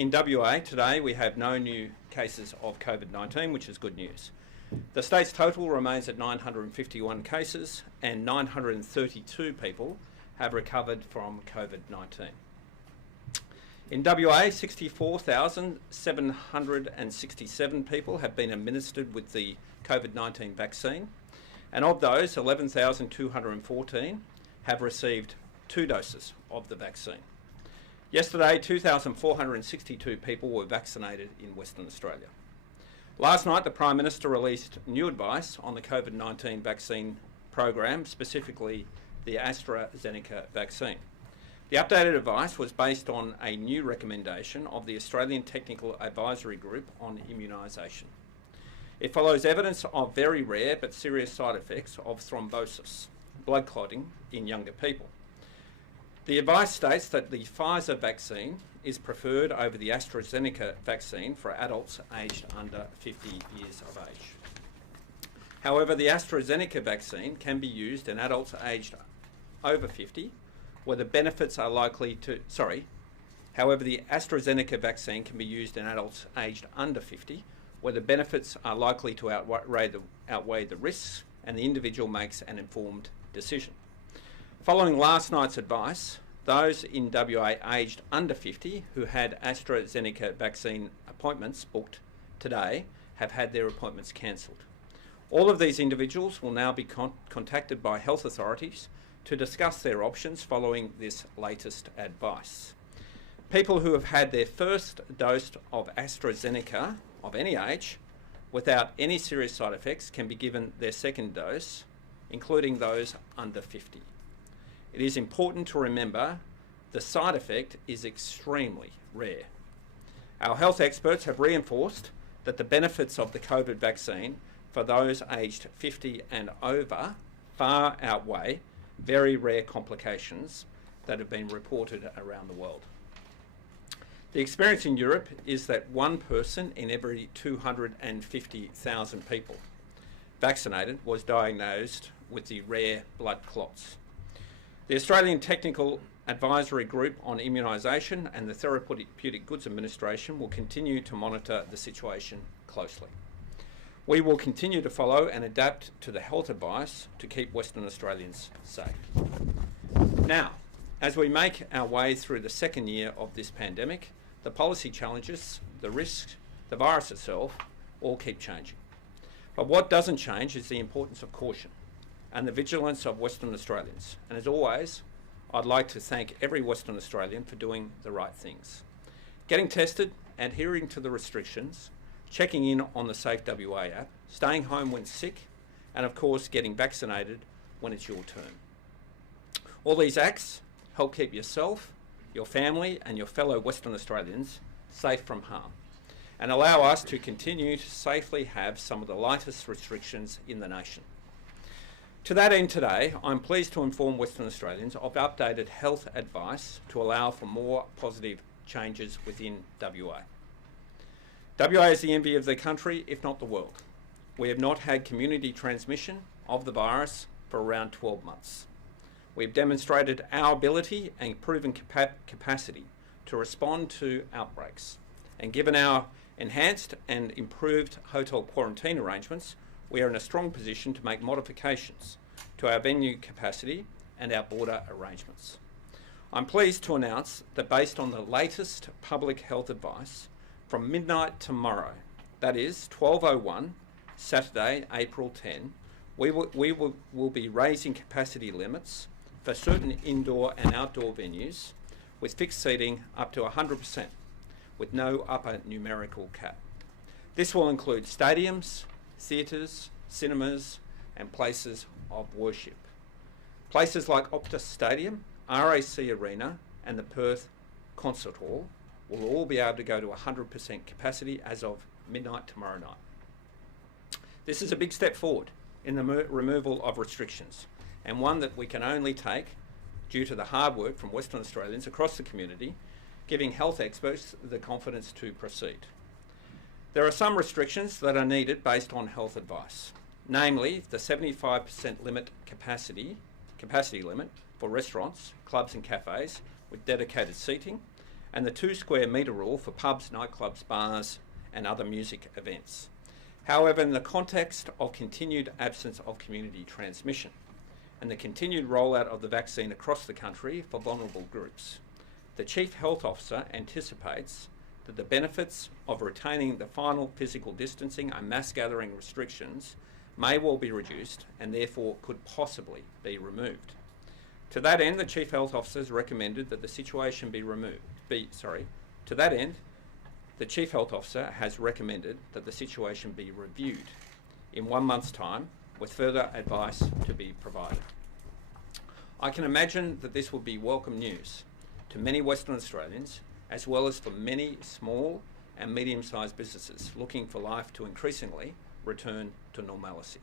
In WA today we have no new cases of COVID-19, which is good news. The state's total remains at 951 cases and 932 people have recovered from COVID-19. In WA, 64,767 people have been administered with the COVID-19 vaccine, and of those, 11,214 have received 2 doses of the vaccine. Yesterday, 2,462 people were vaccinated in Western Australia. Last night, the Prime Minister released new advice on the COVID-19 vaccine program, specifically the AstraZeneca vaccine. The updated advice was based on a new recommendation of the Australian Technical Advisory Group on Immunisation. It follows evidence of very rare but serious side effects of thrombosis, blood clotting, in younger people. The advice states that the Pfizer vaccine is preferred over the AstraZeneca vaccine for adults aged under 50 years of age. However, the AstraZeneca vaccine can be used in adults aged over 50, where the benefits are likely to, however, the AstraZeneca vaccine can be used in adults aged under 50, where the benefits are likely to outweigh the risks and the individual makes an informed decision. Following last night's advice, those in WA aged under 50 who had AstraZeneca vaccine appointments booked today have had their appointments cancelled. All of these individuals will now be contacted by health authorities to discuss their options following this latest advice. People who have had their first dose of AstraZeneca of any age without any serious side effects can be given their second dose, including those under 50. It is important to remember the side effect is extremely rare. Our health experts have reinforced that the benefits of the COVID vaccine for those aged 50 and over far outweigh very rare complications that have been reported around the world. The experience in Europe is that 1 person in every 250,000 people vaccinated was diagnosed with the rare blood clots. The Australian Technical Advisory Group on Immunisation and the Therapeutic Goods Administration will continue to monitor the situation closely. We will continue to follow and adapt to the health advice to keep Western Australians safe. Now, as we make our way through the second year of this pandemic, the policy challenges, the risks, the virus itself, all keep changing. But what doesn't change is the importance of caution and the vigilance of Western Australians. And as always, I'd like to thank every Western Australian for doing the right things. Getting tested, adhering to the restrictions, checking in on the Safe WA app, staying home when sick, and of course getting vaccinated when it's your turn. All these acts help keep yourself, your family and your fellow Western Australians safe from harm and allow us to continue to safely have some of the lightest restrictions in the nation. To that end today, I'm pleased to inform Western Australians of updated health advice to allow for more positive changes within WA. WA is the envy of the country, if not the world. We have not had community transmission of the virus for around 12 months. We've demonstrated our ability and proven capacity to respond to outbreaks. And given our enhanced and improved hotel quarantine arrangements, we are in a strong position to make modifications to our venue capacity and our border arrangements. I'm pleased to announce that based on the latest public health advice, from midnight tomorrow, that is 12:01, Saturday, April 10, we will be raising capacity limits for certain indoor and outdoor venues with fixed seating up to 100%, with no upper numerical cap. This will include stadiums, theatres, cinemas and places of worship. Places like Optus Stadium, RAC Arena and the Perth Concert Hall will all be able to go to 100% capacity as of midnight tomorrow night. This is a big step forward in the removal of restrictions, and one that we can only take due to the hard work from Western Australians across the community, giving health experts the confidence to proceed. There are some restrictions that are needed based on health advice, namely the 75% capacity limit for restaurants, clubs and cafes with dedicated seating, and the 2 square metre rule for pubs, nightclubs, bars and other music events. However, in the context of continued absence of community transmission and the continued rollout of the vaccine across the country for vulnerable groups, the Chief Health Officer anticipates that the benefits of retaining the final physical distancing and mass gathering restrictions may well be reduced and therefore could possibly be removed. To that end, the Chief Health Officer has recommended that the situation be To that end, the Chief Health Officer has recommended that the situation be reviewed in 1 month's time with further advice to be provided. I can imagine that this will be welcome news to many Western Australians, as well as for many small and medium-sized businesses looking for life to increasingly return to normality.